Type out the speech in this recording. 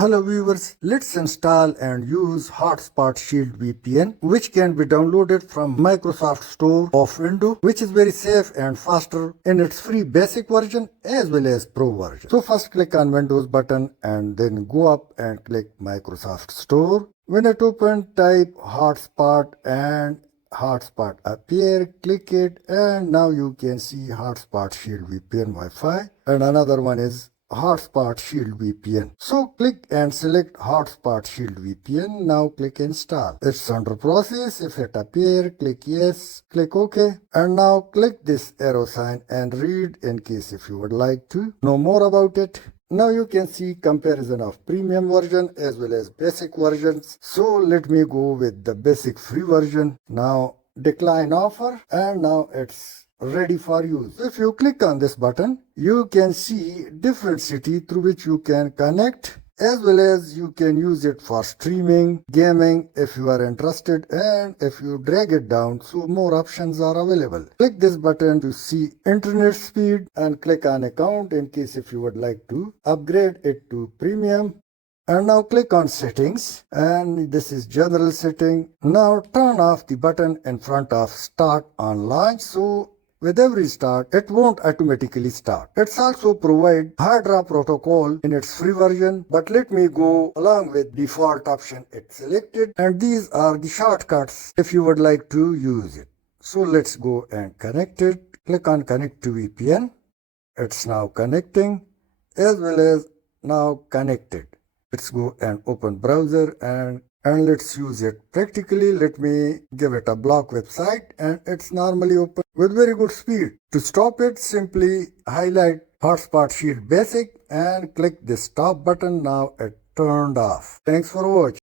Hello viewers, let's install and use Hotspot Shield VPN, which can be downloaded from Microsoft Store of Windows, which is very safe and faster in its free basic version as well as pro version. So first click on Windows button and then go up and click Microsoft Store. When it opens, type Hotspot and Hotspot appear, click it, and now you can see Hotspot Shield VPN Wi-Fi, and another one is Hotspot Shield VPN. So click and select Hotspot Shield VPN. Now click install. It's under process. If it appear, click yes, click OK. And now click this arrow sign and read in case if you would like to know more about it. Now you can see comparison of premium version as well as basic versions. So let me go with the basic free version. Now decline offer, and now it's ready for use. If you click on this button, you can see different city through which you can connect, as well as you can use it for streaming, gaming if you are interested, and if you drag it down, so more options are available. Click this button to see internet speed and click on account in case if you would like to upgrade it to premium. And now click on settings, and this is general setting. Now turn off the button in front of start on launch, so with every start, it won't automatically start. It's also provide hard drop protocol in its free version, but let me go along with default option it's selected, and these are the shortcuts if you would like to use it. So let's go and connect it. Click on connect to VPN. It's now connecting as well as now connected. Let's go and open browser and let's use it practically. Let me give it a block website, and it's normally open with very good speed. To stop it, simply highlight Hotspot Shield Basic and click the stop button. Now it turned off. Thanks for watching.